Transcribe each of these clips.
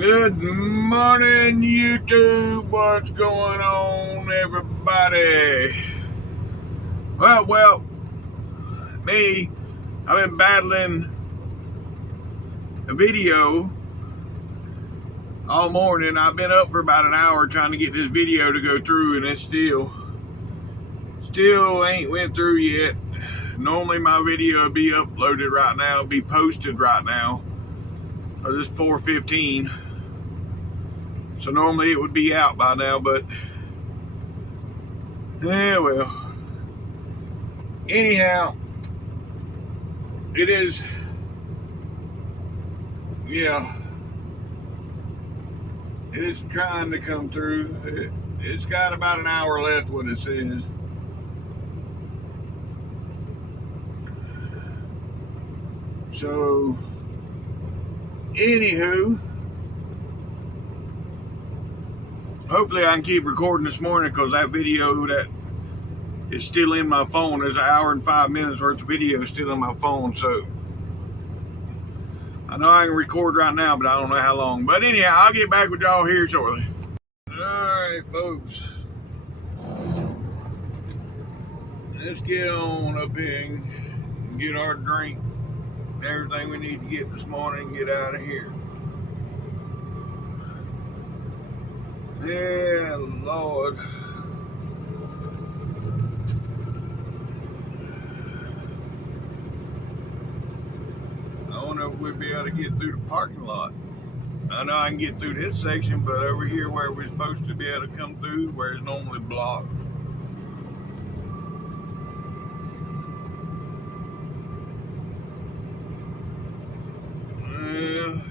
Good morning, YouTube. What's going on, everybody? Well, me, I've been battling a video all morning. I've been up for about an hour trying to get this video to go through, and it still ain't went through yet. Normally my video would be uploaded right now, be posted right now. So this is 4:15. So normally it would be out by now, but yeah, well. Anyhow, it is, yeah, it is trying to come through. It's got about an hour left, what it says. So, anywho, hopefully I can keep recording this morning, because that video that is still in my phone, there's an hour and 5 minutes worth of video still in my phone. So I know I can record right now, but I don't know how long. But anyhow, I'll get back with y'all here shortly. Alright, folks, let's get on up here and get our drink, everything we need to get this morning, and get out of here. Yeah, Lord. I wonder if we'll be able to get through the parking lot. I know I can get through this section, but over here where we're supposed to be able to come through, where it's normally blocked.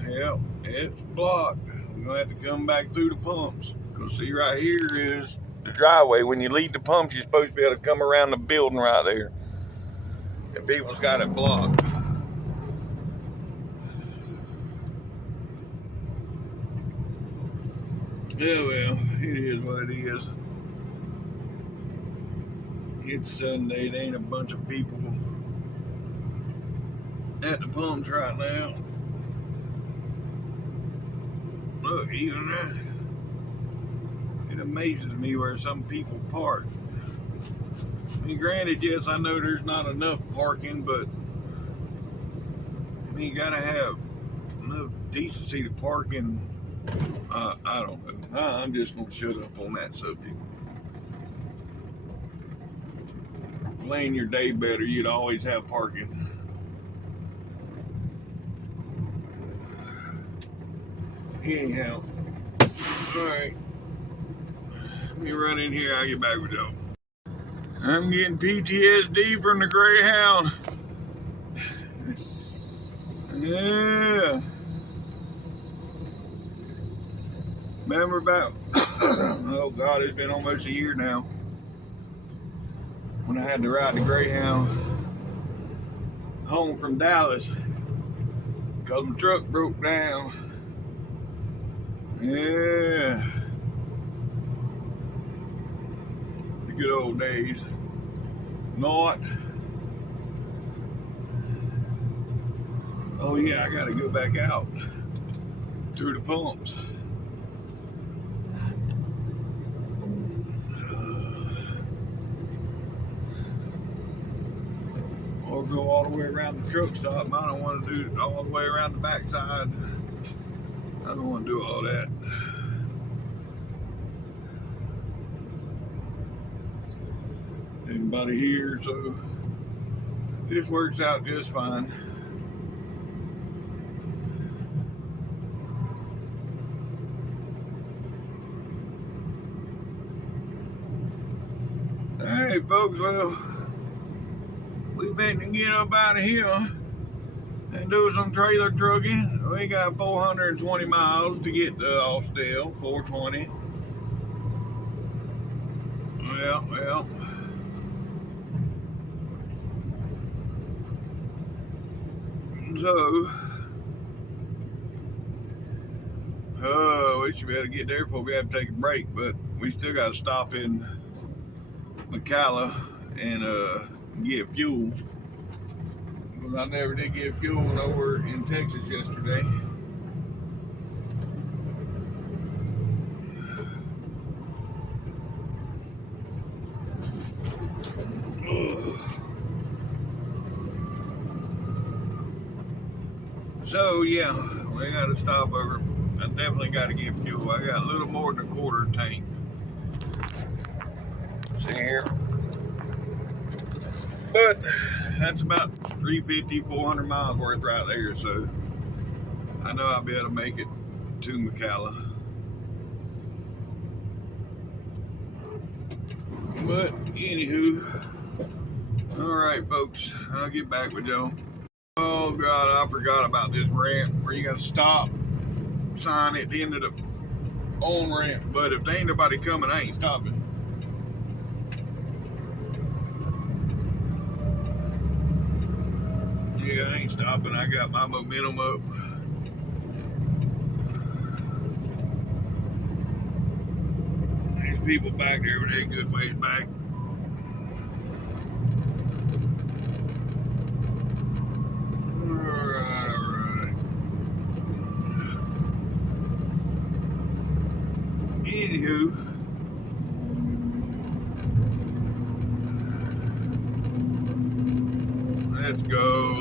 Yep, it's blocked. I'm gonna have to come back through the pumps. Because see, right here is the driveway. When you leave the pumps, you're supposed to be able to come around the building right there. And people's got it blocked. Yeah, well, it is what it is. It's Sunday. There ain't a bunch of people at the pumps right now. Look, even that. It amazes me where some people park. I mean, granted, yes, I know there's not enough parking, but I mean, you gotta have enough decency to park in. I don't know. I'm just gonna shut up on that subject. Playing your day better, you'd always have parking. Anyhow, alright. Let me run in here, I'll get back with y'all. I'm getting PTSD from the Greyhound. Yeah. Remember about, oh God, it's been almost a year now, when I had to ride the Greyhound home from Dallas because my truck broke down. Yeah. The good old days. Not. Oh yeah, I gotta go back out through the pumps. Or go all the way around the truck stop. I don't want to do it all the way around the backside. I don't want to do all that. Anybody here? So this works out just fine. Hey folks, well, we've been to get up out of here and do some trailer trucking. We got 420 miles to get to Austell, 420. Well. So, we should be able to get there before we have to take a break, but we still got to stop in McCalla and get fuel. Because I never did get fuel over in Texas yesterday. So yeah, we got to stop over. I definitely got to get fuel. I got a little more than a quarter tank. See here. But that's about 350, 400 miles worth right there. So I know I'll be able to make it to McCalla. But anywho, all right, folks, I'll get back with y'all. Oh God, I forgot about this ramp where you got to stop sign at the end of the on ramp. But if there ain't nobody coming, I ain't stopping. Yeah, I ain't stopping. I got my momentum up. There's people back there, but they a good ways back. Alright. Anywho. Let's go.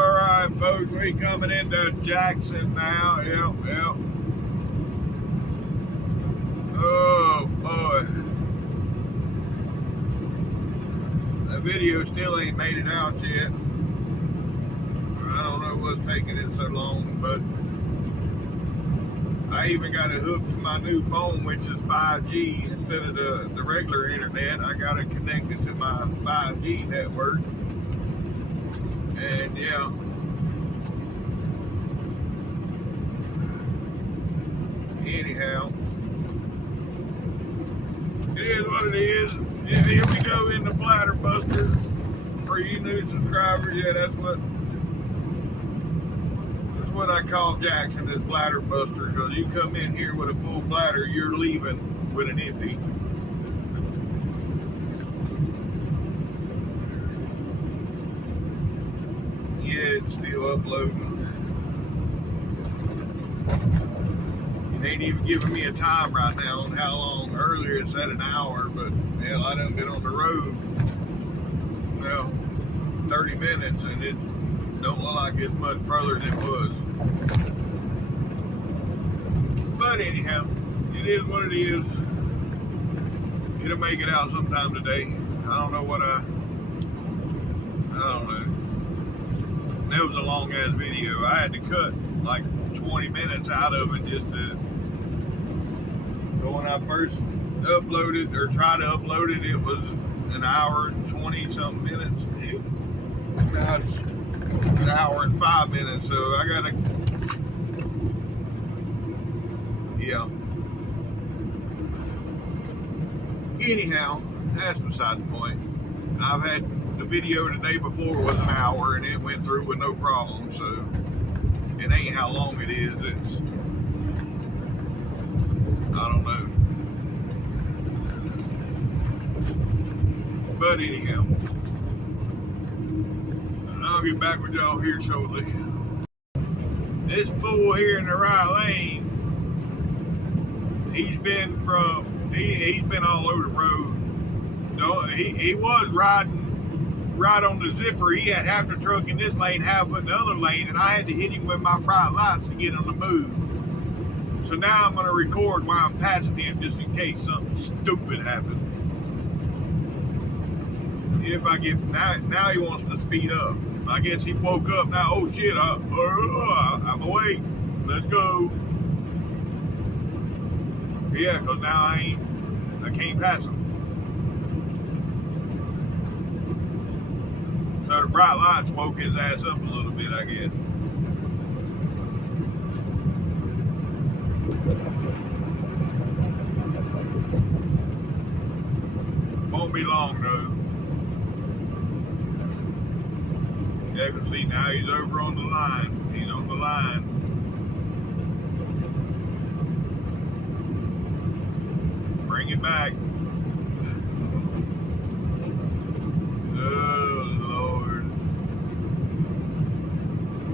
Alright, folks, we coming into Jackson now. Yep. Oh boy. The video still ain't made it out yet. I don't know what's taking it so long, but I even got it hooked to my new phone, which is 5G instead of the regular internet. I got it connected to my 5G network. And yeah. Anyhow, it is what it is. And here we go in the bladder buster. For you new subscribers, yeah, that's what I call Jackson, is bladder buster, because you come in here with a full bladder, you're leaving with an empty. Yeah, it's still uploading. It ain't even giving me a time right now on how long. Earlier it said an hour, but hell, I done been on the road, well, 30 minutes, and it don't look like it's much further than it was. But anyhow, it is what it is. It'll make it out sometime today. I don't know what I don't know. That was a long ass video. I had to cut like 20 minutes out of it just to, but when I first uploaded or tried to upload it, it was an hour and 20 something minutes. Now it's an hour and 5 minutes, so I gotta, yeah. Anyhow, that's beside the point. I've had the video the day before was an hour and it went through with no problem, so it ain't how long it is. It's, I don't know. But anyhow, I'll get back with y'all here shortly. This fool here in the right lane, he's been all over the road. He was riding right on the zipper. He had half the truck in this lane, half in the other lane, and I had to hit him with my bright lights to get him to move. So now I'm going to record while I'm passing him, just in case something stupid happens. If I get, now he wants to speed up. I guess he woke up now. Oh shit, I'm awake. Let's go. Yeah, because now I can't pass him. So the bright lights woke his ass up a little bit, I guess. Won't be long though. Yeah, you can see now he's over on the line. He's on the line. Bring it back. Oh, Lord.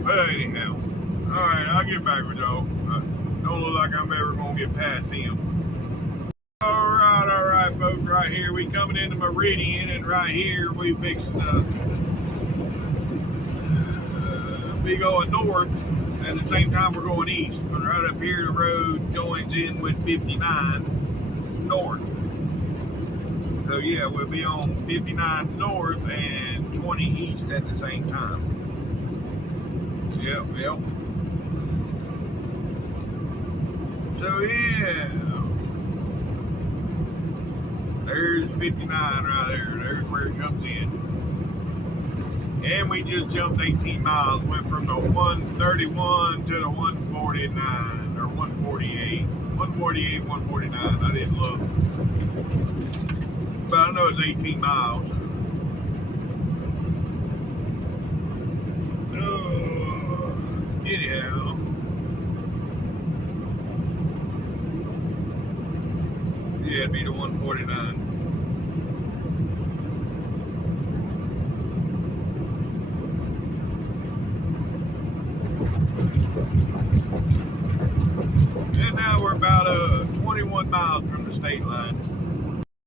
But anyhow, alright, I'll get back with y'all. Don't look like I'm ever going to get past him. Alright, folks, right here. We coming into Meridian, and right here we fixing to be going north at the same time we're going east. But right up here, the road joins in with 59 north. So yeah, we'll be on 59 north and 20 east at the same time. Yep. So yeah, there's 59 right there. There's where it comes in. And we just jumped 18 miles. Went from the 131 to the 149 or 148. 148, 149. I didn't look. But I know it's 18 miles. Anyhow. Yeah, it'd be the 149. And now we're about 21 miles from the state line.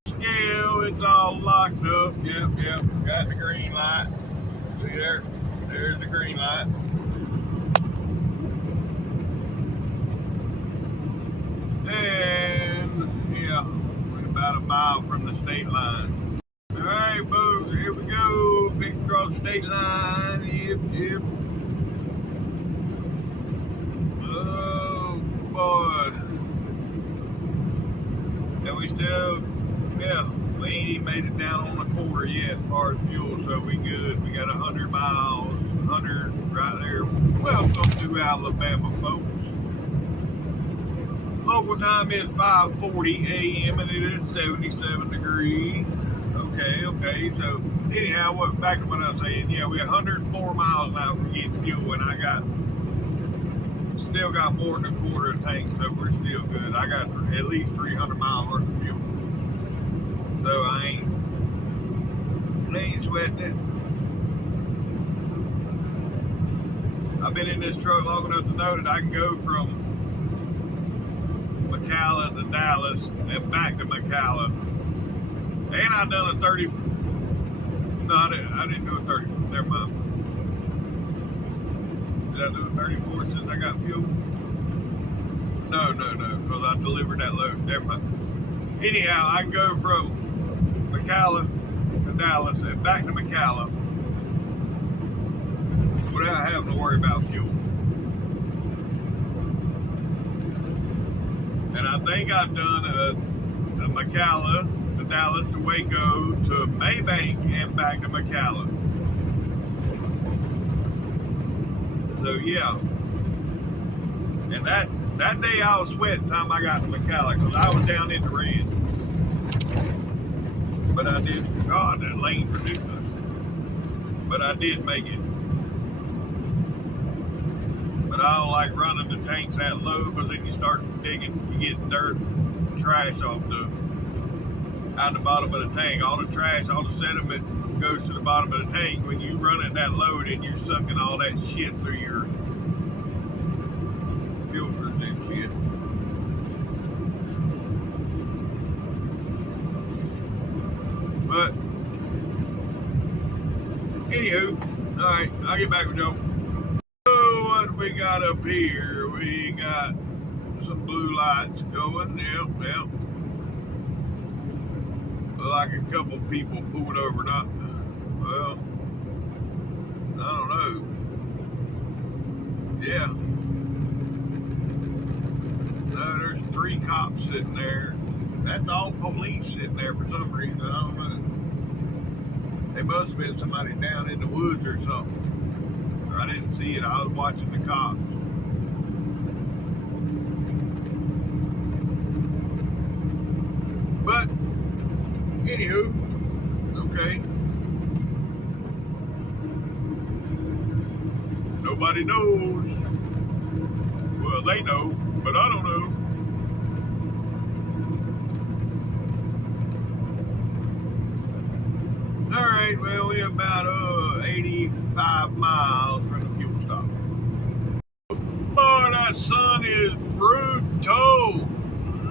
Scale, it's all locked up. Yep. Got the green light. See there? There's the green light. And yeah, we're about a mile from the state line. All right, folks, here we go. Big across the state line. Yep. Oh boy. And we still, we ain't even made it down on the quarter yet as far as fuel, so we good. We got 100 miles, 100 right there. Welcome to Alabama, folks. Local time is 5:40 a.m. and it is 77 degrees. Okay. So anyhow, back to what I was saying. Yeah, we're 104 miles now from getting fuel, and I still got more than a quarter of tank, so we're still good. I got at least 300 miles worth of fuel, so I ain't sweating it. I've been in this truck long enough to know that I can go from McAllen to Dallas and back to McAllen. And I've done a 30. No, I didn't do a 30. Never mind. Did I do a 34 since I got fuel? No, because I delivered that load. Never mind. Anyhow, I can go from McAllen to Dallas and back to McAllen without having to worry about fuel. And I think I've done a McAllen to Dallas to Waco to Maybank and back to McAllen. So yeah. And that day I was sweating time I got to McAllen because I was down in the red. But I did. God, that lane's ridiculous. But I did make it. But I don't like running the tanks that low because then you start digging, you get dirt, trash out the bottom of the tank. All the trash, all the sediment goes to the bottom of the tank. When you run it that low, then you're sucking all that shit through your filters and shit. But anywho, all right, I'll get back with y'all. What we got up here? We got some blue lights going. Yep. Like a couple people pulled over. Not well. I don't know. Yeah. No, there's 3 cops sitting there. That's all police sitting there for some reason. I don't know. They must have been somebody down in the woods or something. I didn't see it. I was watching the cops. But, anywho, okay. Nobody knows. Well, they know, but I don't know. Alright, well, we're about 85 miles from the fuel stop. Boy, that sun is brutal.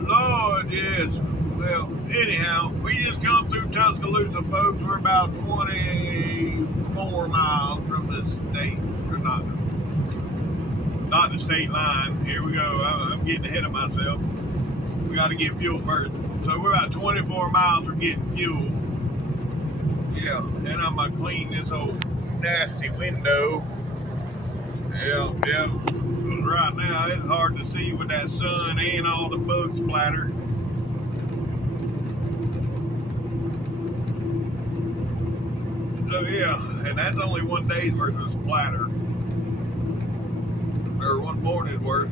Lord, yes. Well, anyhow, we just come through Tuscaloosa, folks. We're about 24 miles from the state. Or not not the state line. Here we go. I'm getting ahead of myself. We got to get fuel first. So we're about 24 miles from getting fuel. Yeah, and I'm gonna clean this old nasty window. Yeah. Right now it's hard to see with that sun and all the bug splatter. So yeah, and that's only one day's worth of splatter. Or one morning's worth.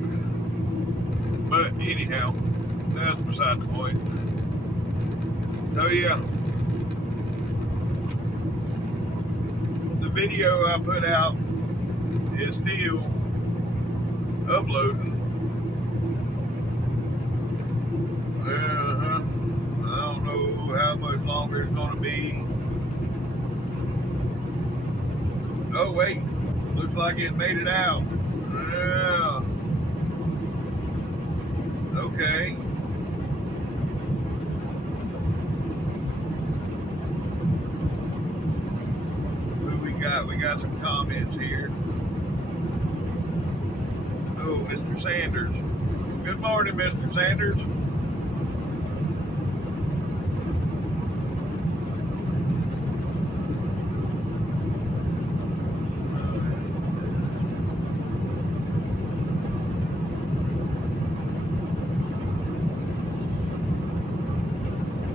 But anyhow, that's beside the point. So yeah. The video I put out is still uploading. I don't know how much longer it's gonna be. Oh wait, looks like it made it out. Yeah. Okay. We got some comments here. Oh, Mr. Sanders. Good morning, Mr. Sanders.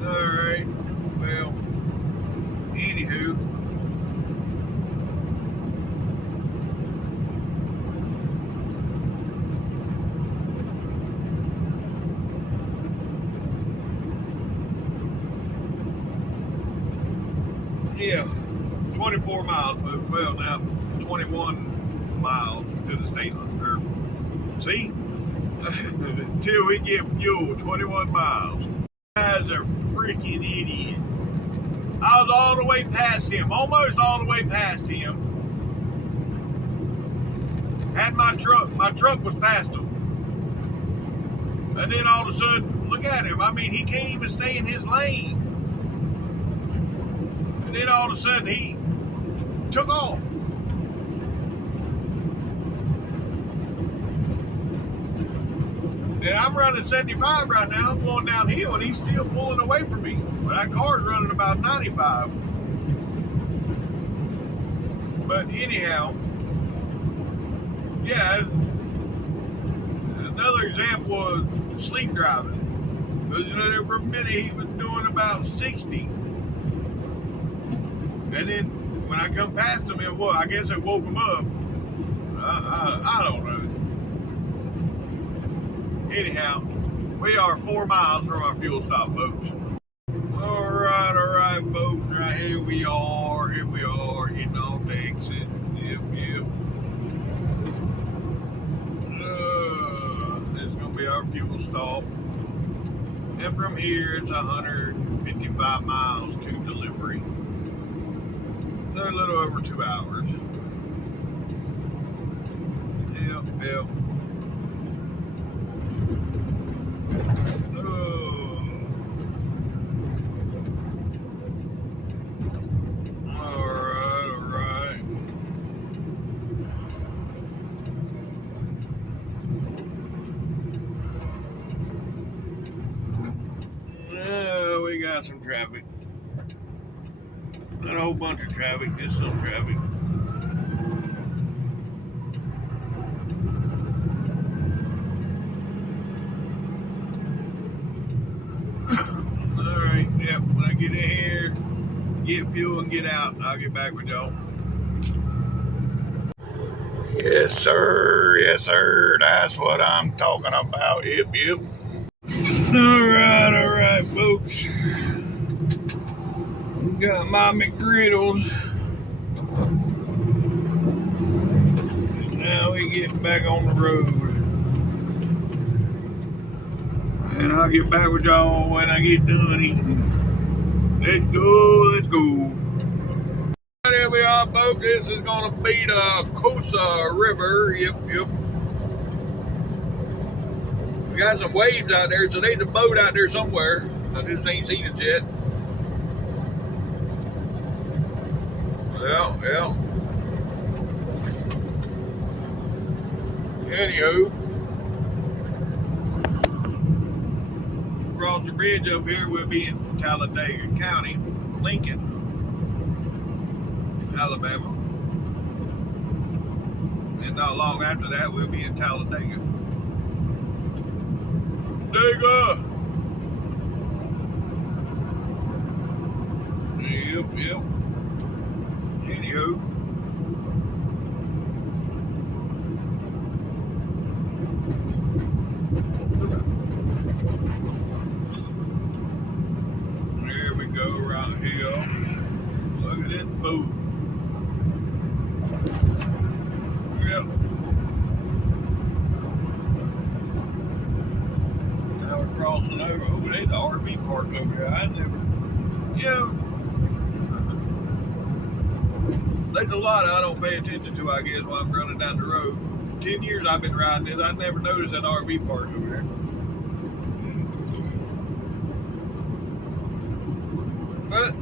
All right. Well, anywho. Yeah, 24 miles, well now 21 miles to the state line. See? Until we get fuel, 21 miles. You guys are freaking idiot. I was all the way past him, almost all the way past him. Had my truck was past him. And then all of a sudden, look at him. I mean, he can't even stay in his lane. And then all of a sudden he took off. And I'm running 75 right now. I'm going downhill and he's still pulling away from me. But that car's running about 95. But anyhow, yeah, another example of sleep driving. Because you know, for a minute he was doing about 60. And then when I come past him, I guess it woke him up. I don't know. Anyhow, we are 4 miles from our fuel stop, folks. All right, folks. Right here we are. Getting off the exit. Yep. This is gonna be our fuel stop. And from here, it's 155 miles to delivery. They're a little over 2 hours. Yep. Oh. All right. Yeah, we got some traffic. Not a whole bunch of traffic, just some traffic. Alright, yep, when I get in here, get fuel and get out, I'll get back with y'all. Yes, sir, that's what I'm talking about. Yep. Alright, folks. Got my McGriddles. Now we get back on the road. And I'll get back with y'all when I get done eating. Let's go. There we are, folks. This is gonna be the Cosa River. Yep. We got some waves out there, so there's a boat out there somewhere. I just ain't seen it yet. Yeah. Anywho, across the bridge up here, we'll be in Talladega County, Lincoln, Alabama. And not long after that, we'll be in Talladega. Dega! Yep. Anywho. There we go, right here. Look at this boat. Yep. Now we're crossing over. Oh, there's the RV park over here. I never, there's a lot I don't pay attention to, I guess, while I'm running down the road. 10 years I've been riding this, I never noticed that RV park over there. But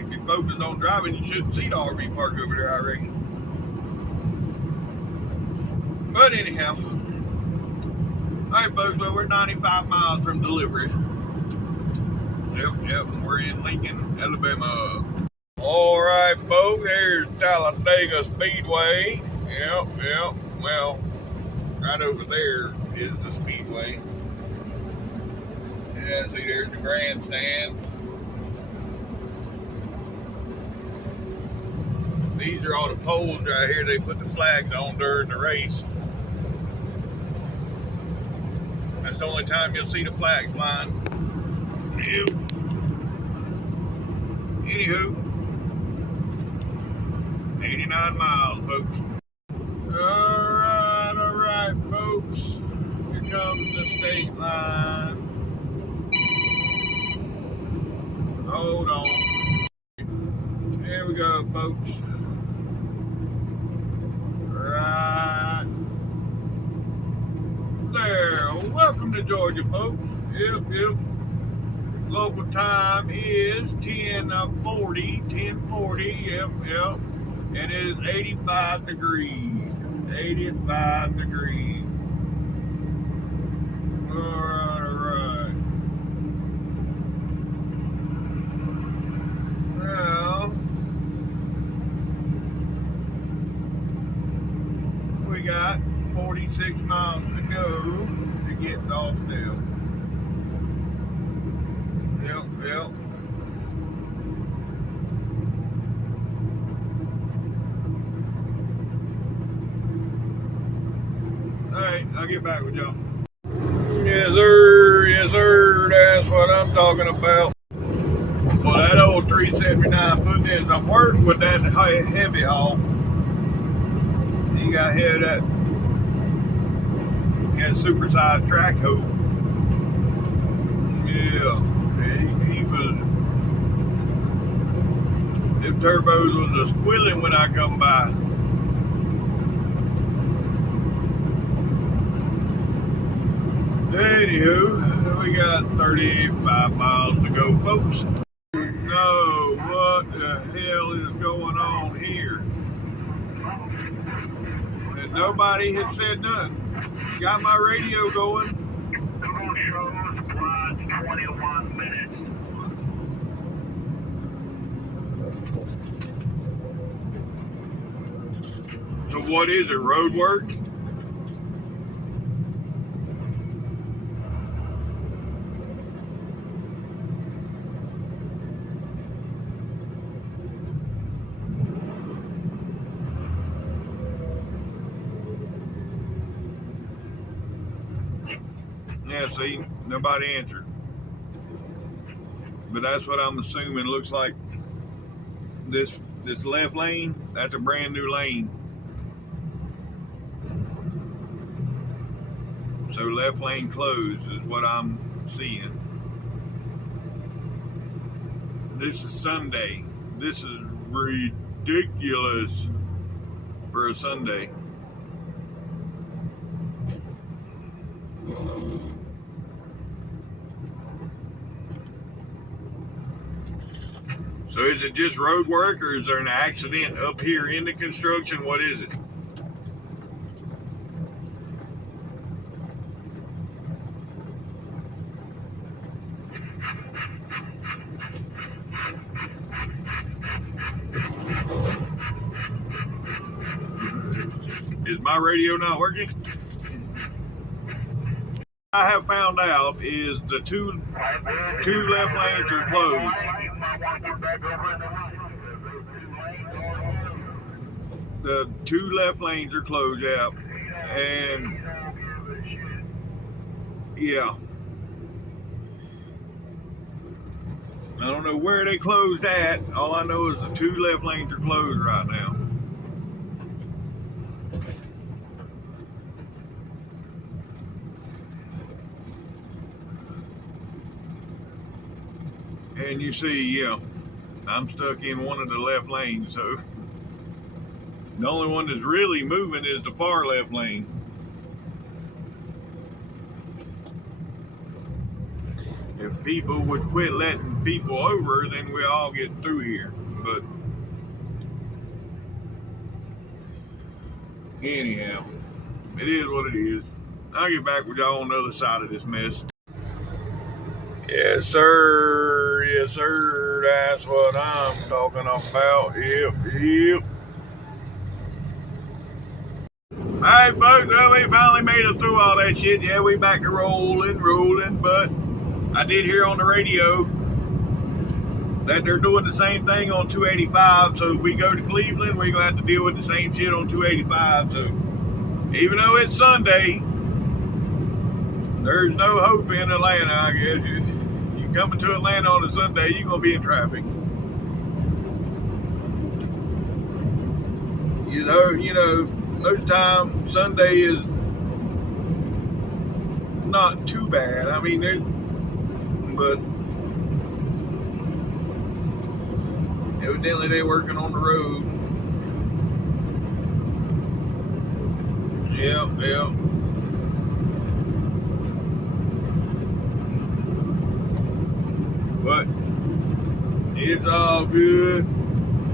if you focus on driving, you shouldn't see the RV park over there, I reckon. But anyhow, alright folks, well, we're 95 miles from delivery. Yep, we're in Lincoln, Alabama. Alright folks, here's Talladega Speedway. Yep, well, right over there is the Speedway. Yeah, see, there's the grandstand. These are all the poles right here they put the flags on during the race. That's the only time you'll see the flag flying. Yep. Anywho, 89 miles, folks. Alright, folks. Here comes the state line. Hold on. Here we go, folks. Right there. Welcome to Georgia, folks. Yep. Local time is 10:40. Yep. And it is 85 degrees. 85 degrees. Alright. Now, we got 46 miles to go to get to Austell. Yep. Alright, I'll get back with y'all. Yes, sir. That's what I'm talking about. Well, that old 379 putting in some work with that heavy haul. You got to have that supersized track hoe. Yeah. He was, them turbos was a squealing when I come by. Anywho, we got 35 miles to go, folks. No, what the hell is going on here? And nobody has said nothing. Got my radio going. So what is it, road work? Yeah, see, nobody answered. But that's what I'm assuming. Looks like this left lane, that's a brand new lane. So left lane closed is what I'm seeing. This is Sunday. This is ridiculous for a Sunday. So is it just road work, or is there an accident up here in the construction? What is it? Is my radio not working? I have found out is the two left lanes are closed. The two left lanes are closed, yeah. And yeah. I don't know where they closed at. All I know is the two left lanes are closed right now. And you see, yeah, I'm stuck in one of the left lanes, so the only one that's really moving is the far left lane. If people would quit letting people over, then we'll all get through here. But anyhow, it is what it is. I'll get back with y'all on the other side of this mess. Yes, sir. Yes, sir. That's what I'm talking about. Yep. Alright, folks, well, we finally made it through all that shit. Yeah, we back to rolling, but I did hear on the radio that they're doing the same thing on 285, so if we go to Cleveland, we're going to have to deal with the same shit on 285, so even though it's Sunday, there's no hope in Atlanta, I guess. You coming to Atlanta on a Sunday, you're going to be in traffic. You know, most times Sunday is not too bad. I mean, but evidently they're working on the road. Yep. But it's all good.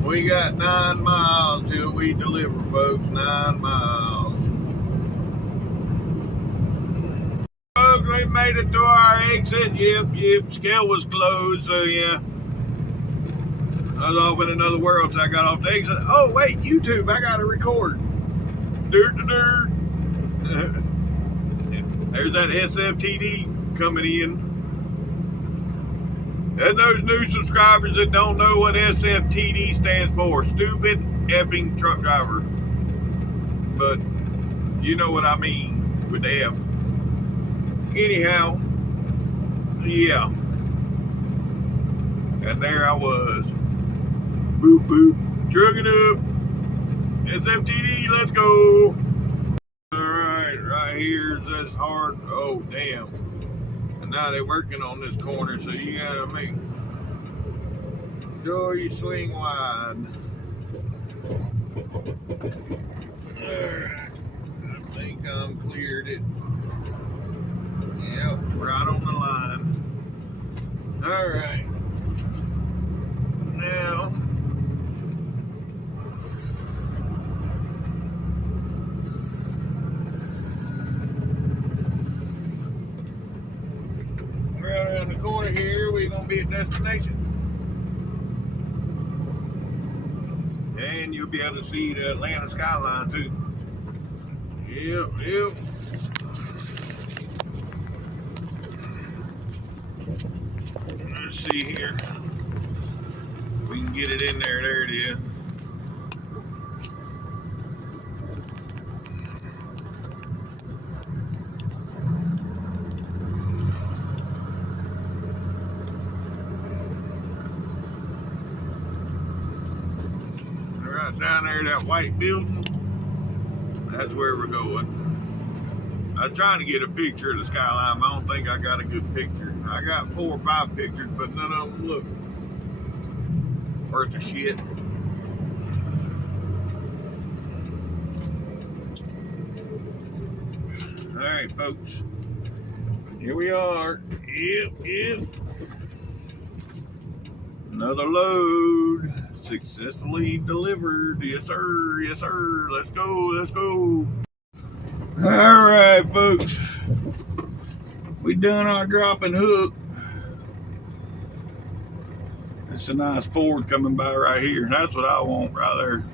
We got 9 miles till we deliver, folks. 9 miles. Folks, we made it to our exit. Yep. Scale was closed, so yeah. I was off in another world till I got off the exit. Oh, wait, YouTube, I gotta record. Dirt. There's that SFTD coming in. And those new subscribers that don't know what SFTD stands for, stupid effing truck driver. But you know what I mean with the F. Anyhow, yeah. And there I was. Boop. Trucking up. SFTD, let's go. Alright, right here's this hard. Oh, damn. And now they're working on this corner, so you gotta make sure you swing wide. Alright. I think I'm cleared it. Yep, right on the line. Alright. Now right around the corner here, we're gonna be at destination. And you'll be able to see the Atlanta skyline too. Yep. Let's see here. We can get it in there. There it is. Right down there, that white building. That's where we're going. I was trying to get a picture of the skyline, but I don't think I got a good picture. I got 4 or 5 pictures, but none of them look worth a shit. Alright, folks. Here we are. Yep. Another load. Successfully delivered. Yes, sir. Let's go. Alright, folks. We done our drop and hook. It's a nice Ford coming by right here. That's what I want right there.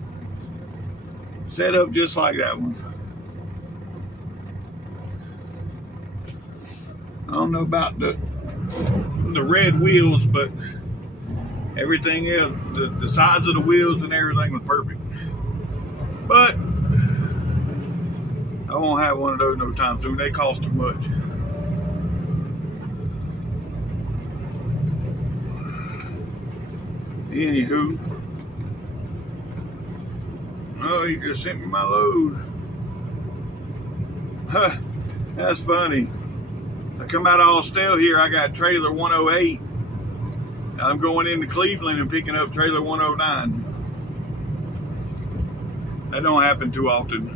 Set up just like that one. I don't know about the red wheels, but everything else, the size of the wheels and everything was perfect. But I won't have one of those no time soon. They cost too much. Anywho, oh, he just sent me my load. Huh, that's funny. I come out of Austell here, I got trailer 108. I'm going into Cleveland and picking up trailer 109. That don't happen too often.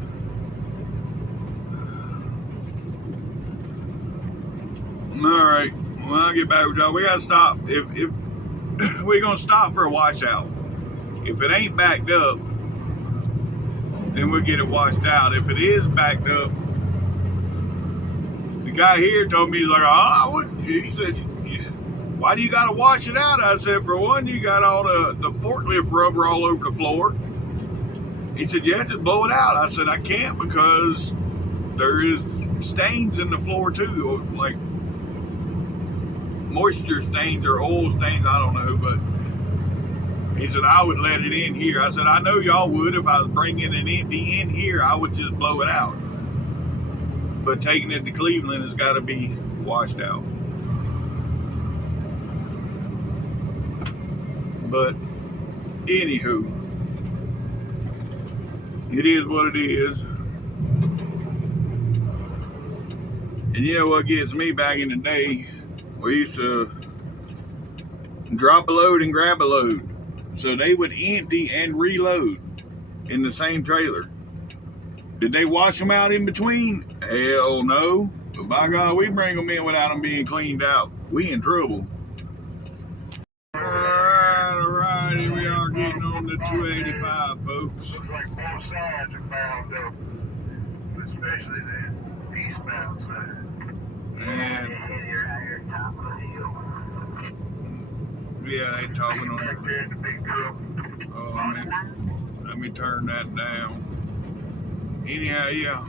All right, well, I'll get back with y'all. We gotta stop. If we're gonna stop for a washout. If it ain't backed up, then we'll get it washed out. If it is backed up, the guy here told me, he's like, he said, why do you gotta wash it out? I said, for one, you got all the forklift rubber all over the floor. He said, yeah, just blow it out. I said, I can't because there is stains in the floor too, like moisture stains or oil stains, I don't know, but he said, I would let it in here. I said, I know y'all would. If I was bringing it in here, I would just blow it out. But taking it to Cleveland has got to be washed out. But anywho, it is what it is. And you know what gets me back in the day? We used to drop a load and grab a load. So they would empty and reload in the same trailer. Did they wash them out in between? Hell no. But by God, we bring them in without them being cleaned out. We in trouble. All right, here we are getting on the 285, folks. Looks like both sides are bound up, especially the eastbound side. And yeah, they talking on back there in the big truck. Oh, let me turn that down. Anyhow, yeah.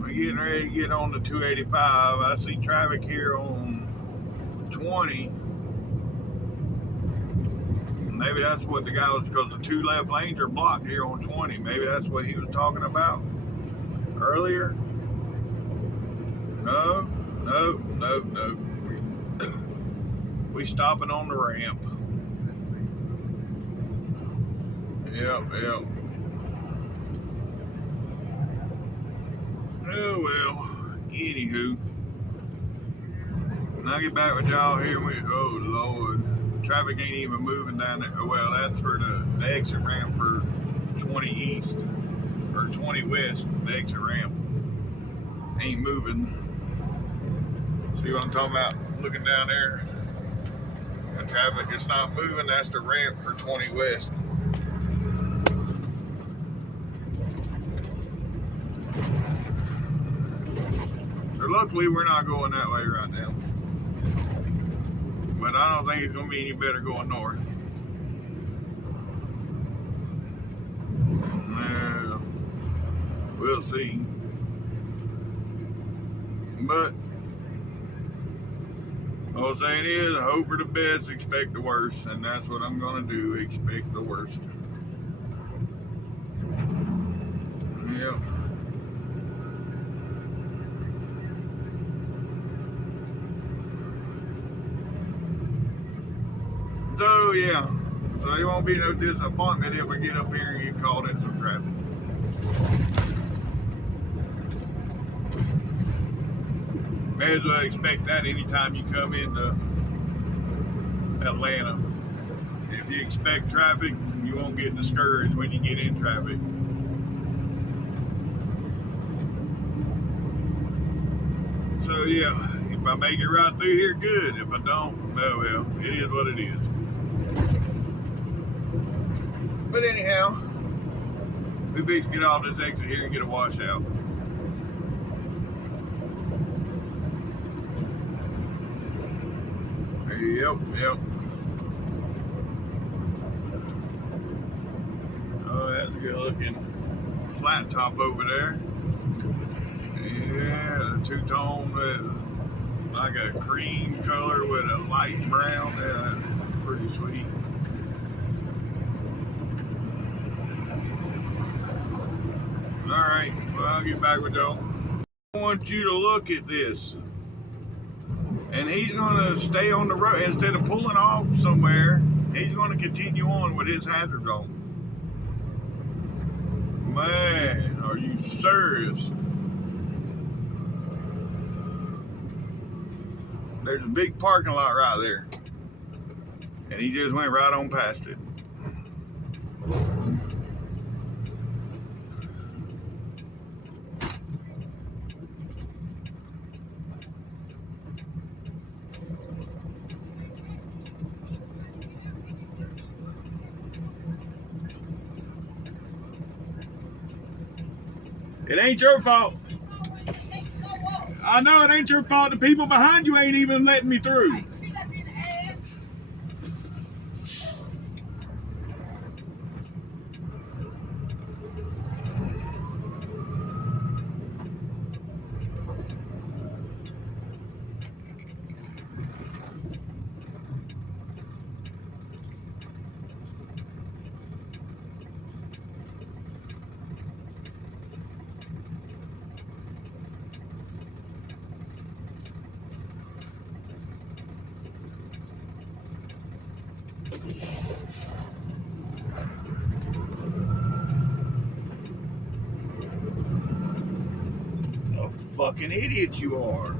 We're getting ready to get on the 285. I see traffic here on 20. Maybe that's what the guy was, because the two left lanes are blocked here on 20. Maybe that's what he was talking about earlier. No. We stopping on the ramp. Yep. Oh well. Anywho, when I get back with y'all here, oh Lord, traffic ain't even moving down there. Well, that's for the exit ramp for 20 east or 20 west. The exit ramp ain't moving. See what I'm talking about? Looking down there. The traffic is not moving. That's the ramp for 20 west. So luckily we're not going that way right now. But I don't think it's going to be any better going north. Well, we'll see. But all I'm saying is, I hope for the best, expect the worst, and that's what I'm gonna do, expect the worst. Yep. So yeah, so there won't be no disappointment if we get up here and get caught in some traffic. May as well expect that anytime you come into Atlanta. If you expect traffic, you won't get discouraged when you get in traffic. So yeah, if I make it right through here, good. If I don't, oh well, it is what it is. But anyhow, we basically get off this exit here and get a washout. Yep. Oh, that's a good looking flat top over there. Yeah, the two-tone with like a cream color with a light brown. Yeah, that's pretty sweet. Alright, well, I'll get back with y'all. I want you to look at this. And he's going to stay on the road. Instead of pulling off somewhere, he's going to continue on with his hazards on. Man, are you serious? There's a big parking lot right there. And he just went right on past it. It ain't your fault. I know it ain't your fault. The people behind you ain't even letting me through. A fucking idiot you are.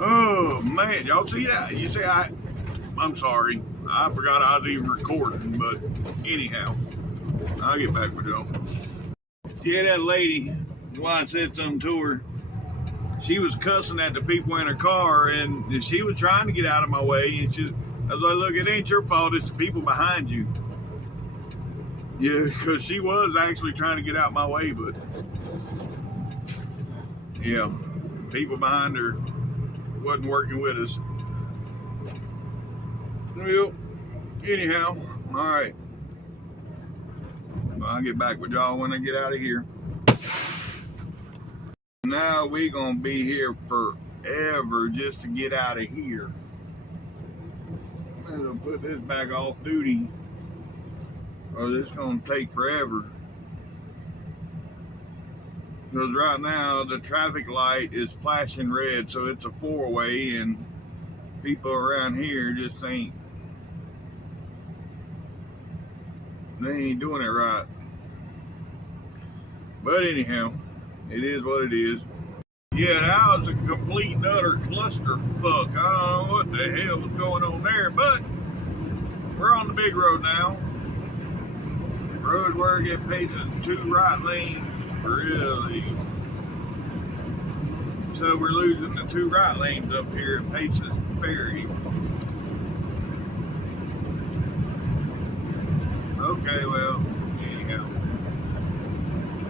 Oh man, y'all see that? You see, I'm sorry. I forgot I was even recording, but anyhow, I'll get back with y'all. Yeah, that lady, why I said something to her, she was cussing at the people in her car, and she was trying to get out of my way, and I was like, look, it ain't your fault, it's the people behind you. Yeah, because she was actually trying to get out my way, but yeah, people behind her wasn't working with us. Well, anyhow, all right. Well, I'll get back with y'all when I get out of here. Now we gonna be here forever just to get out of here. I'm gonna put this back off duty, or this gonna take forever. Because right now the traffic light is flashing red, so it's a four-way, and people around here just ain't doing it right. But anyhow, it is what it is. Yeah, that was a complete and utter clusterfuck. I don't know what the hell was going on there, but we're on the big road now. Road where it gets paces 2 right lanes, really. So we're losing the 2 right lanes up here at Paces Ferry. Okay, well, anyhow,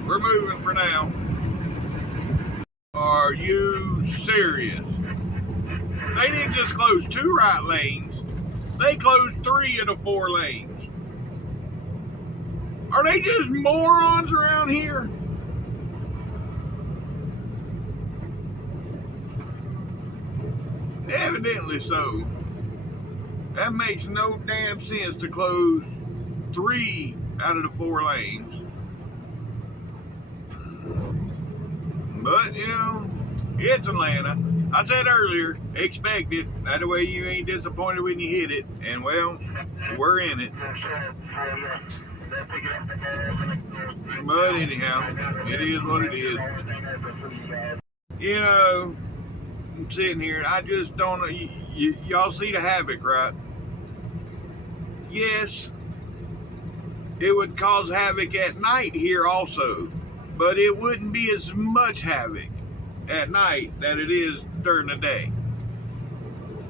we're moving for now. Are you serious? They didn't just close 2 right lanes. They closed 3 of the 4 lanes. Are they just morons around here? Evidently so. That makes no damn sense to close 3 out of the 4 lanes. But, you know, it's Atlanta. I said earlier, expect it. That way you ain't disappointed when you hit it. And, well, we're in it. But anyhow, it is what it is. You know, I'm sitting here and I just don't know. Y'all see the havoc, right? Yes, it would cause havoc at night here also, but it wouldn't be as much havoc at night that it is during the day.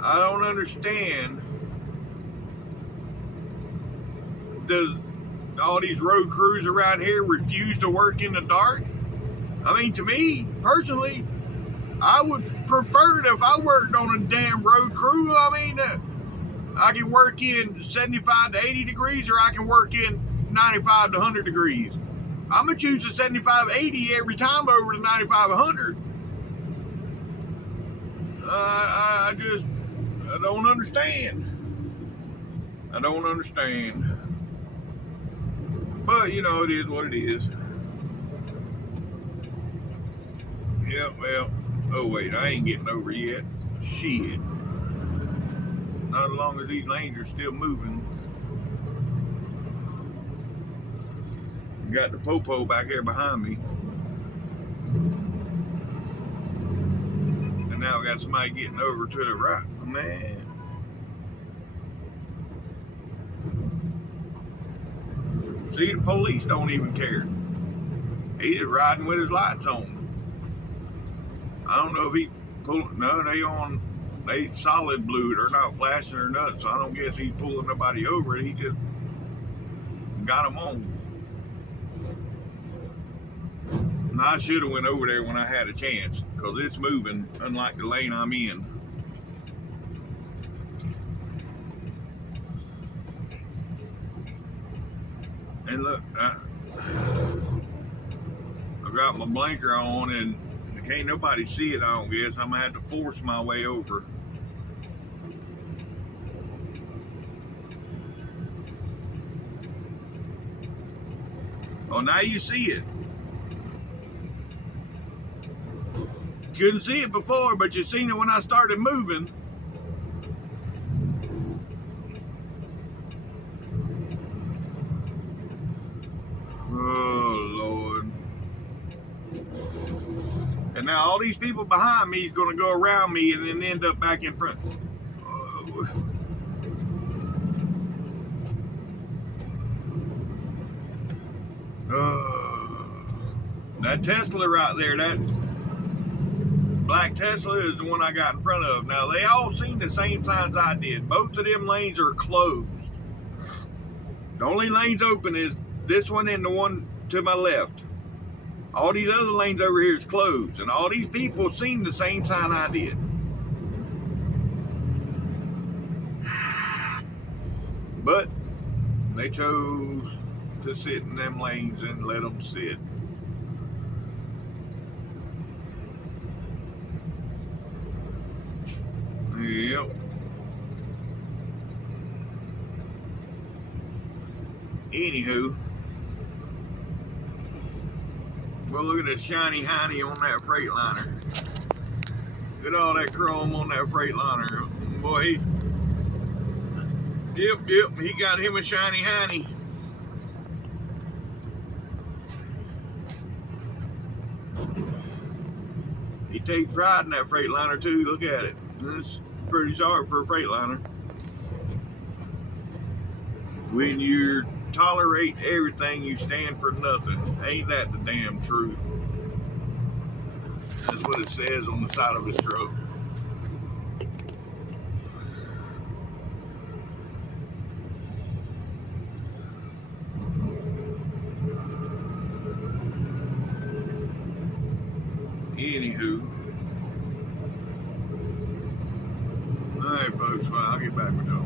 I don't understand. Does all these road crews around here refuse to work in the dark? I mean, to me, personally, I would prefer it if I worked on a damn road crew. I mean, I can work in 75 to 80 degrees, or I can work in 95 to 100 degrees. I'm going to choose the 75, 80 every time over the 95, 100. I don't understand. I don't understand. But, you know, it is what it is. Yeah, well, oh wait, I ain't getting over yet. Shit. Not as long as these lanes are still moving. Got the popo back here behind me. And now I got somebody getting over to the right. Man. See, the police don't even care. He just riding with his lights on. I don't know if he pulled. No, they solid blue. They're not flashing or nothing. So I don't guess he's pulling nobody over. He just got them on. And I should have went over there when I had a chance, because it's moving, unlike the lane I'm in. And look, I got my blinker on, and can't nobody see it, I don't guess. I'm gonna have to force my way over. Oh, now you see it. Couldn't see it before, but you seen it when I started moving. Oh, Lord. And now all these people behind me is going to go around me and then end up back in front. That Tesla right there, that black Tesla is the one I got in front of. Now, they all seen the same signs I did. Both of them lanes are closed. The only lanes open is this one and the one to my left. All these other lanes over here is closed. And all these people seen the same sign I did. But they chose to sit in them lanes and let them sit. Yep. Anywho, well, look at the shiny hiney on that Freightliner. Look at all that chrome on that Freightliner. Boy, yep, he got him a shiny hiney. He takes pride in that Freightliner too. Look at it. It's pretty sorry for a Freightliner. When you tolerate everything, you stand for nothing. Ain't that the damn truth? That's what it says on the side of his truck. Anywho. Alright, folks, well, I'll get back with y'all.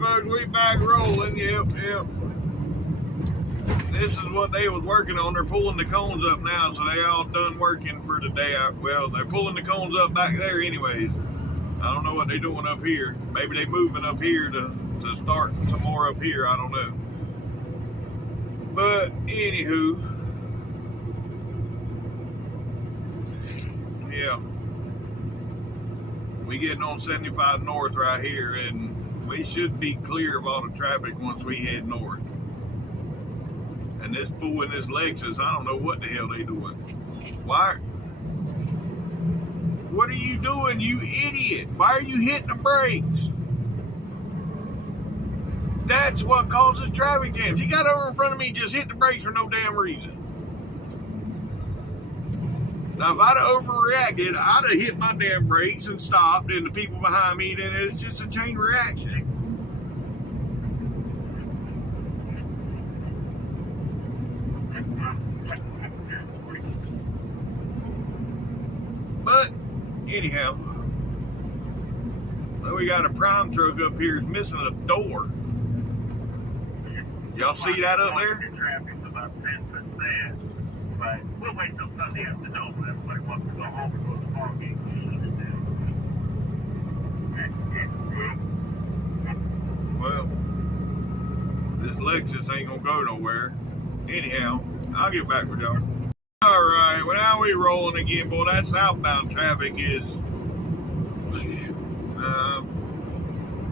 Folks, we back rolling. Yep. This is what they was working on. They're pulling the cones up now, so they all done working for the day. Well, they're pulling the cones up back there anyways. I don't know what they're doing up here. Maybe they moving up here to start some more up here. I don't know. But anywho, yeah, we getting on 75 north right here, and we should be clear of all the traffic once we head north. And this fool in this Lexus, I don't know what the hell they doing. Why? What are you doing, you idiot? Why are you hitting the brakes? That's what causes traffic jams. He got over in front of me, just hit the brakes for no damn reason. Now, if I'd have overreacted, I'd have hit my damn brakes and stopped, and the people behind me, then it's just a chain reaction. But Anyhow, well, we got a prime truck up here is missing a door. Y'all see that up there? Traffic's about 10%, but we'll wait till Sunday afternoon when everybody wants to go home and go to the ball game. Well, this Lexus ain't gonna go nowhere. Anyhow, I'll get back with y'all. Alright, well now we rolling again, boy. That southbound traffic is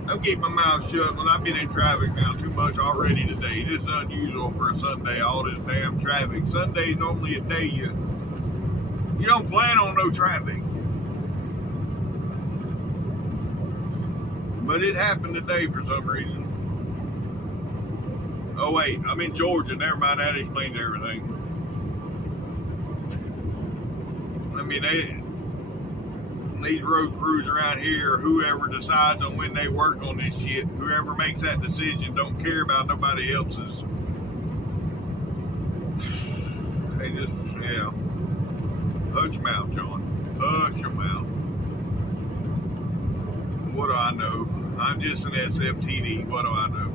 I'm keeping my mouth shut when I've been in traffic now too much already today. This is unusual for a Sunday, all this damn traffic. Sunday's normally a day you don't plan on no traffic. But it happened today for some reason. Oh wait, I'm in Georgia. Never mind, that explains everything. I mean, these road crews around here, whoever decides on when they work on this shit, whoever makes that decision don't care about nobody else's. They just, yeah. Hush your mouth, John. Hush your mouth. What do I know? I'm just an SFTD. What do I know?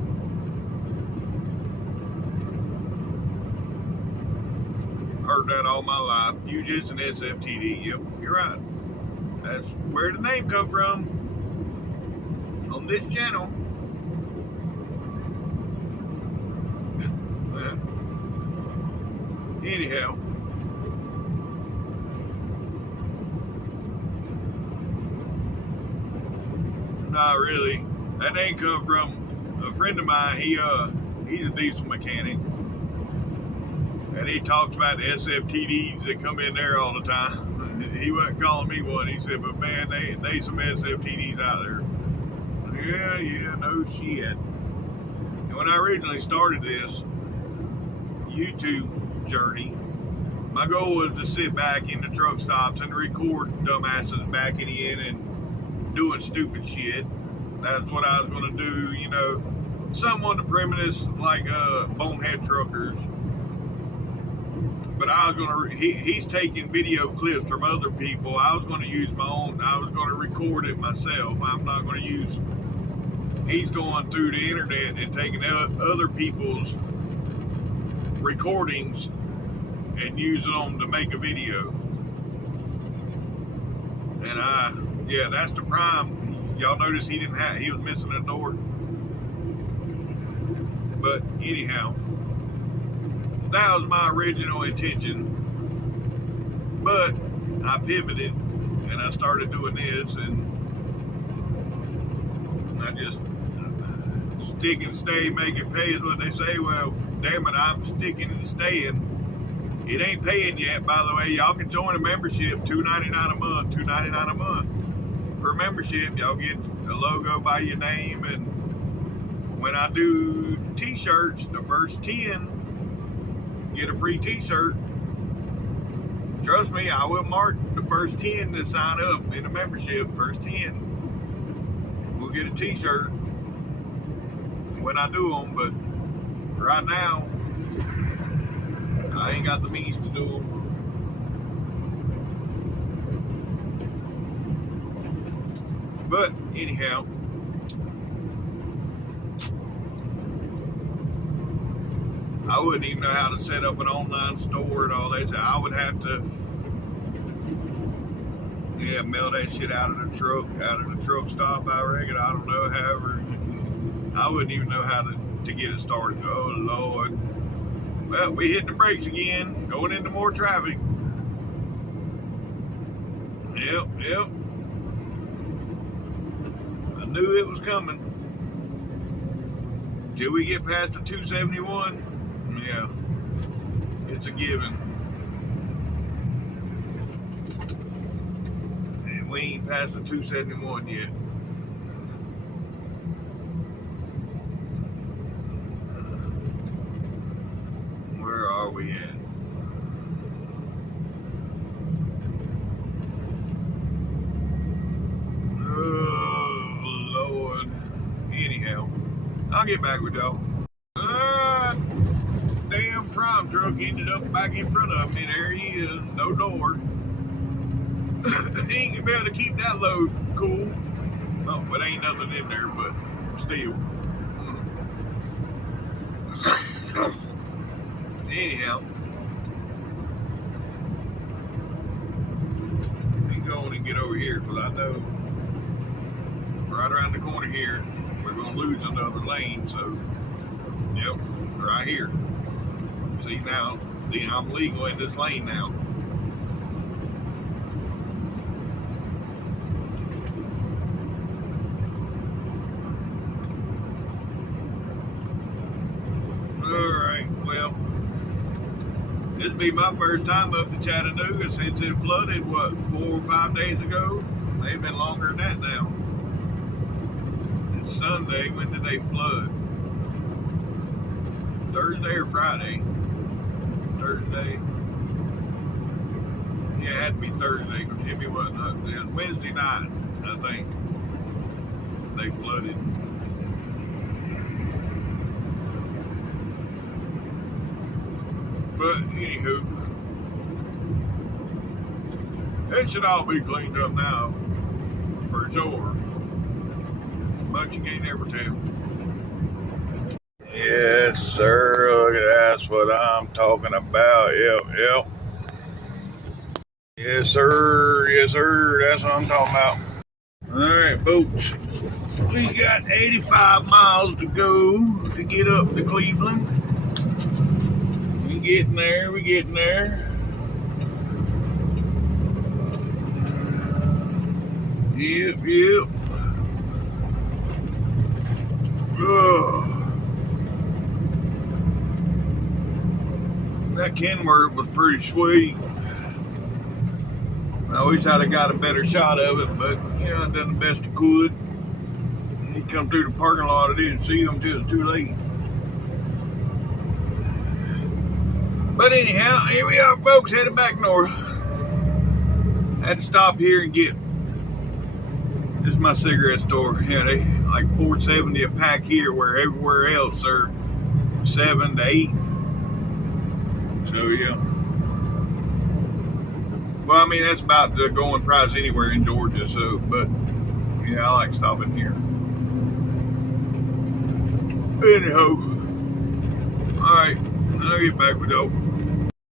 Heard that all my life. You just an SFTD. Yep, you're right. That's where the name come from on this channel. Anyhow, not really. That name come from a friend of mine. He's a diesel mechanic, and he talks about the SFTDs that come in there all the time. He wasn't calling me one. He said, but man, they some SFTDs out there. Yeah, no shit. And when I originally started this YouTube journey, my goal was to sit back in the truck stops and record dumbasses backing in and doing stupid shit. That's what I was going to do, you know, something on the premise like bonehead truckers. But I was going to, he's taking video clips from other people. I was going to use my own, I was going to record it myself. I'm not going to use, he's going through the internet and taking other people's recordings and using them to make a video. And yeah, that's the prime. Y'all notice he was missing a door. But anyhow, that was my original intention, but I pivoted and I started doing this, and I just stick and stay, make it pay is what they say. Well, damn it, I'm sticking and staying. It ain't paying yet, by the way. Y'all can join a membership, $2.99 a month, $2.99 a month. For membership, y'all get a logo by your name, and when I do t-shirts, the first 10 get a free t-shirt. Trust me, I will mark the first 10 that sign up in the membership. First 10 will get a t-shirt when I do them, but right now I ain't got the means to do them. But anyhow, I wouldn't even know how to set up an online store and all that. I would have to, yeah, mail that shit out of the truck stop, I reckon. I don't know, however. I wouldn't even know how to get it started. Oh, Lord. Well, we hitting the brakes again, going into more traffic. Yep. I knew it was coming. Till we get past the 271. Yeah, it's a given. And we ain't past the 271 yet. Where are we at? Oh, Lord. Anyhow, I'll get back with y'all. Damn prime truck ended up back in front of me. There he is, no door. he ain't gonna be able to keep that load cool. Oh, but ain't nothing in there, but still. Anyhow, let me go on and get over here because I know right around the corner here we're gonna lose another lane. So, yep, right here. See now, I'm legal in this lane now. Alright, well, this'll be my first time up to Chattanooga since it flooded, what, 4 or 5 days ago? They've been longer than that now. It's Sunday. When did they flood? Thursday or Friday? Thursday. Yeah, it had to be Thursday because Jimmy wasn't up. It was Wednesday night, I think. They flooded. But anywho, it should all be cleaned up now, for sure. But you can't ever tell. Yes, sir. Look at that's what I'm talking about. Yep. Yes, sir. Yes, sir. That's what I'm talking about. All right, folks. We got 85 miles to go to get up to Cleveland. We getting there. Yep. Ugh. That Kenworth was pretty sweet. I wish I'd have got a better shot of it, but you know, I done the best I could. He come through the parking lot. I didn't see him until it was too late. But anyhow, here we are, folks, headed back north. Had to stop here and get. This is my cigarette store. Yeah, they like $4.70 a pack here, where everywhere else are $7 to $8. So yeah. Well, I mean that's about the going price anywhere in Georgia. So, but yeah, I like stopping here. Anyhow, all right, I'll get back with you.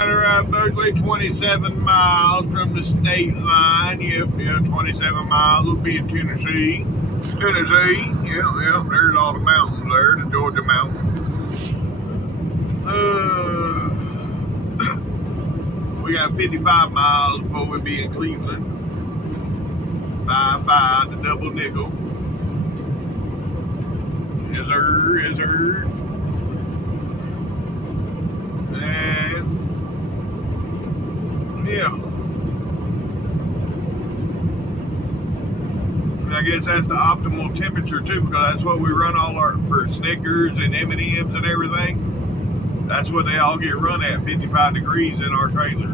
Around Berkeley, 27 miles from the state line. Yep, 27 miles will be in Tennessee. Yep, there's all the mountains there, the Georgia mountains. We got 55 miles before we be in Cleveland. 5-5, the double nickel. Yes, sir. And yeah. And I guess that's the optimal temperature too, because that's what we run all our for Snickers and M&Ms and everything. That's what they all get run at, 55 degrees in our trailer.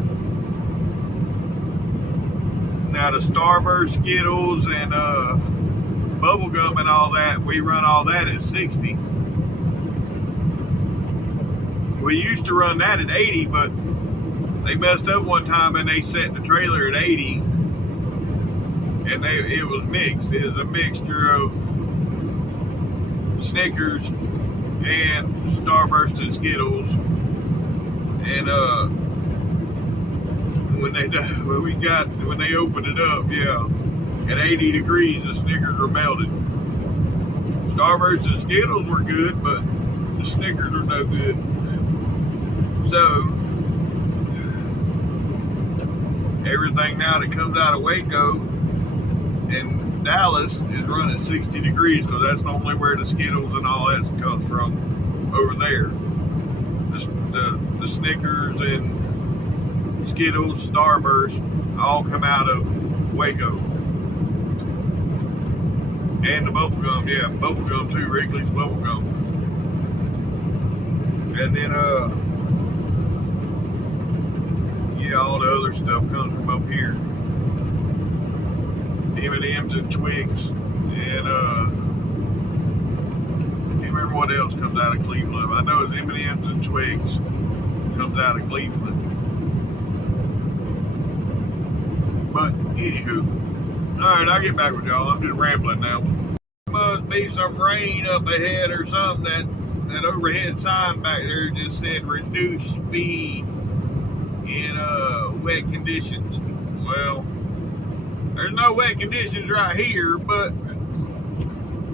Now the Starburst, Skittles, and bubble gum and all that, we run all that at 60. We used to run that at 80, but they messed up one time and they set the trailer at 80, and it was mixed. It was a mixture of Snickers and Starburst and Skittles. And when they opened it up, at 80 degrees, the Snickers were melted. Starburst and Skittles were good, but the Snickers were no good. So everything now that comes out of Waco and Dallas is running 60 degrees, because that's normally where the Skittles and all that comes from over there. The Snickers and Skittles, Starburst, all come out of Waco. And the bubblegum, bubblegum too, Wrigley's bubblegum. And then, all the other stuff comes from up here. M&M's and Twigs. And, can't remember what else comes out of Cleveland. I know it's M&M's and Twigs comes out of Cleveland. But Anywho, alright, I'll get back with y'all. I'm just rambling now. Must be some rain up ahead or something. That overhead sign back there just said reduce speed in wet conditions. Well, there's no wet conditions right here, but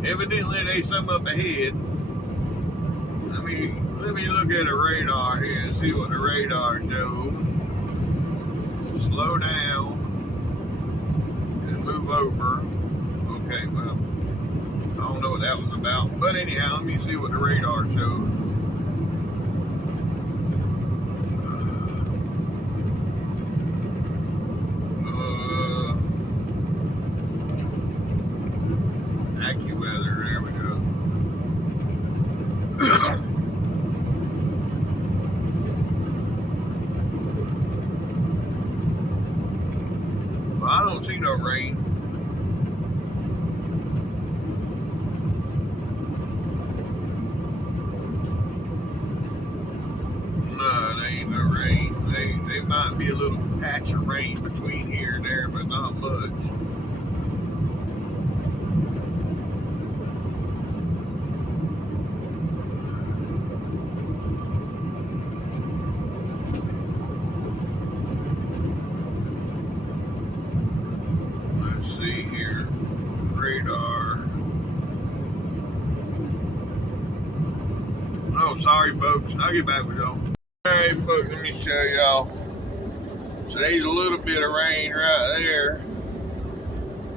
evidently there's some up ahead. Let me look at the radar here and see what the radar shows. Slow down and move over. Okay, well, I don't know what that was about. But anyhow, let me see what the radar shows. AccuWeather, there we go. Well, I don't see no rain. No, there ain't no rain. There might be a little patch of rain between here and there, but not much. Let's see here. Radar. Oh, sorry, folks. I'll get back with y'all. Alright, folks, let me show y'all. So there's a little bit of rain right there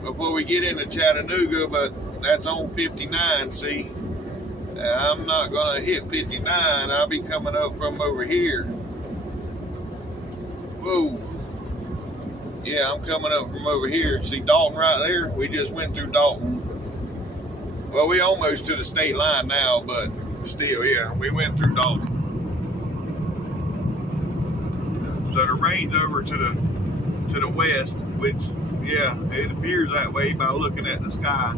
before we get into Chattanooga, but that's on 59, see? I'm not going to hit 59. I'll be coming up from over here. Whoa. Yeah, I'm coming up from over here. See Dalton right there? We just went through Dalton. Well, we almost to the state line now, but still, yeah, we went through Dalton. So the rain's over to the west, which, yeah, it appears that way by looking at the sky.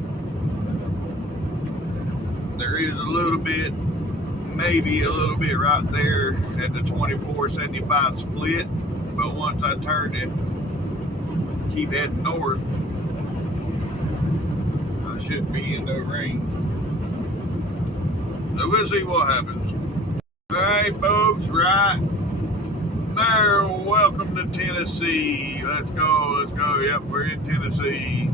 There is a little bit, maybe a little bit right there at the 24-75 split, but once I turn it, keep heading north, I should be in no rain. So we'll see what happens. Alright, folks, right there, welcome to Tennessee. Let's go. Yep, we're in Tennessee.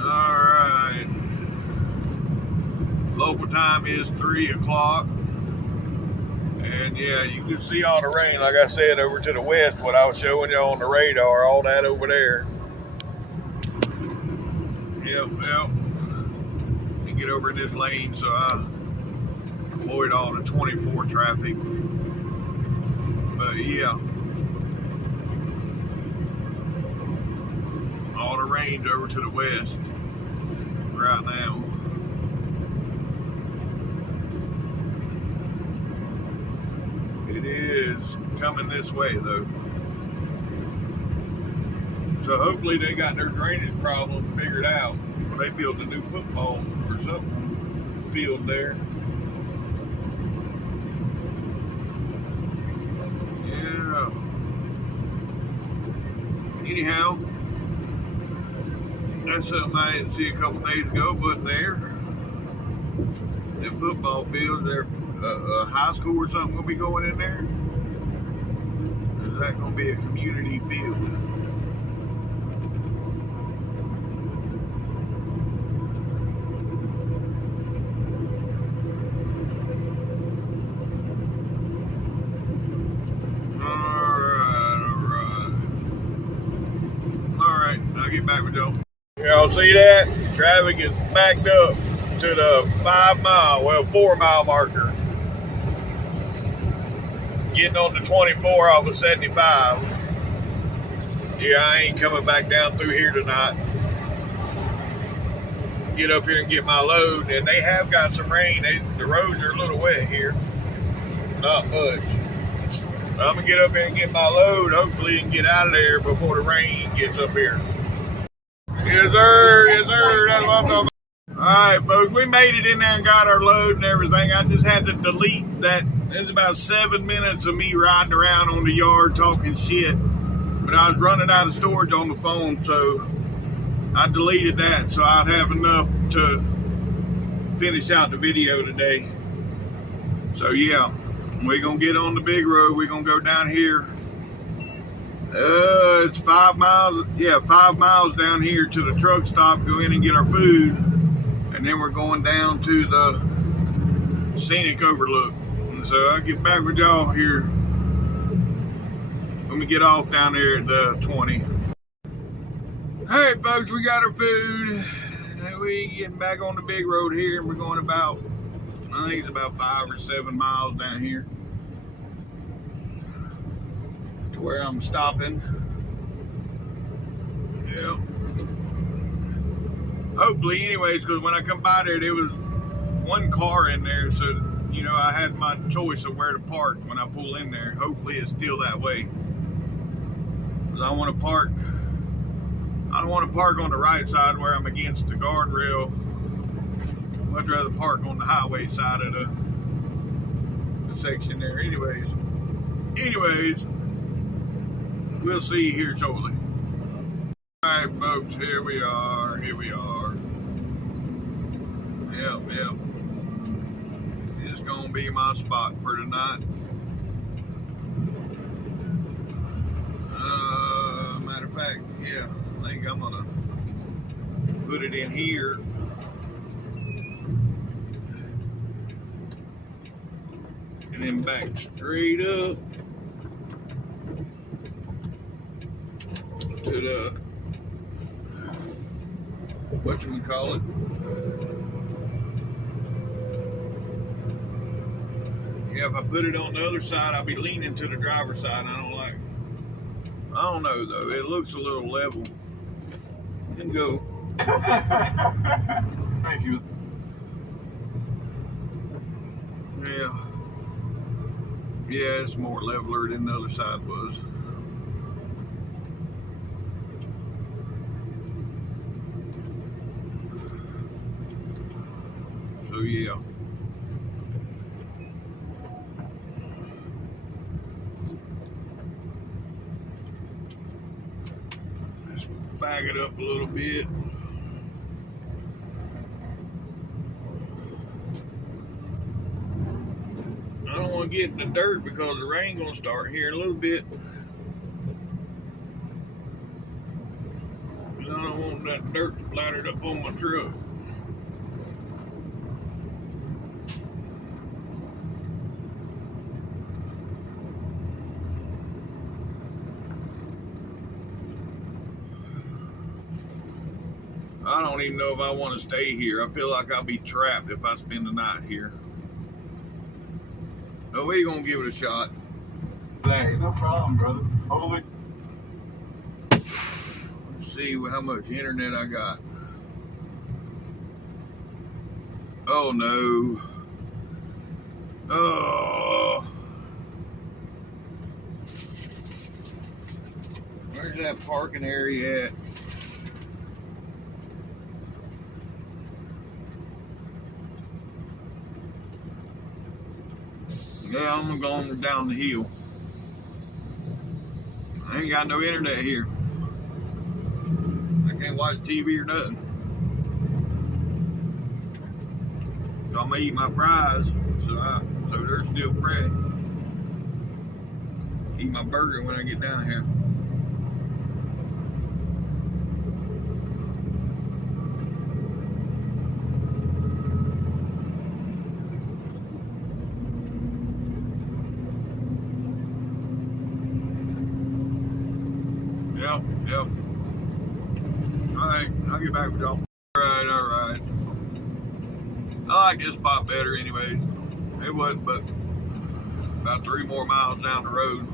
Alright. Local time is 3 o'clock. And yeah, you can see all the rain, like I said, over to the west, what I was showing you on the radar, all that over there. Yep. Let me get over in this lane so I avoid all the 24 traffic. But yeah, all the rain's over to the west right now. It is coming this way though. So hopefully they got their drainage problem figured out. They built a new football or something field there. Yeah. Anyhow, that's something I didn't see a couple days ago, but there. The football fields, there. High school or something will be going in there? Or is that going to be a community field? Alright, I'll get back with y'all. Y'all see that? Traffic is backed up to the 4 mile marker. Getting on the 24 off of 75. Yeah, I ain't coming back down through here tonight. Get up here and get my load. And they have got some rain. The roads are a little wet here. Not much. But I'm going to get up here and get my load. Hopefully and get out of there before the rain gets up here. Yes, sir. Yes, sir. That's what I'm talking about. Alright, folks, we made it in there and got our load and everything. I just had to delete that. There's about 7 minutes of me riding around on the yard talking shit. but I was running out of storage on the phone, so I deleted that so I'd have enough to finish out the video today. So yeah, we're gonna get on the big road. We're gonna go down here. It's 5 miles. Yeah, 5 miles down here to the truck stop. Go in and get our food, and then we're going down to the scenic overlook. And so I'll get back with y'all here when we get off down there at the 20. All right, folks, we got our food. We getting back on the big road here, and we're going about, I think it's about 5 or 7 miles down here to where I'm stopping. Yep. Hopefully, anyways, because when I come by there was one car in there, so you know I had my choice of where to park when I pull in there. Hopefully, it's still that way. Because I want to park. I don't want to park on the right side where I'm against the guardrail. I'd rather park on the highway side of the section there. Anyways, we'll see you here shortly. All right, folks, here we are. Yep. It's gonna be my spot for tonight. Matter of fact, yeah. I think I'm gonna put it in here. And then back straight up to the, whatchamacallit, yeah, if I put it on the other side, I'll be leaning to the driver's side. I don't like it. I don't know though, it looks a little level. And go. Thank you. Yeah, it's more leveler than the other side was. So yeah. Let's back it up a little bit. I don't want to get in the dirt because the rain gonna start here in a little bit. And I don't want that dirt splattered up on my truck. I don't even know if I want to stay here. I feel like I'll be trapped if I spend the night here. Oh, we're gonna give it a shot. Hey, no problem, brother. Hopefully. Let's see how much internet I got. Oh no. Oh. Where's that parking area at? Yeah, I'm going down the hill. I ain't got no internet here. I can't watch TV or nothing. So I'm gonna eat my fries, so they're still fresh. Eat my burger when I get down here. Yep. Alright, I'll get back with y'all. Alright. I like this spot better anyways. It wasn't but about 3 more miles down the road.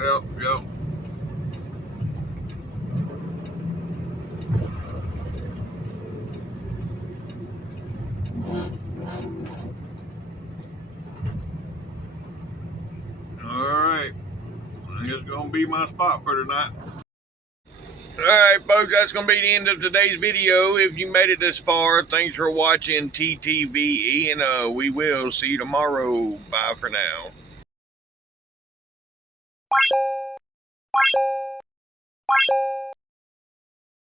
Yep. Alright. It's gonna be my spot for tonight. Alright folks, that's gonna be the end of today's video. If you made it this far, thanks for watching TTVE, and we will see you tomorrow. Bye for now.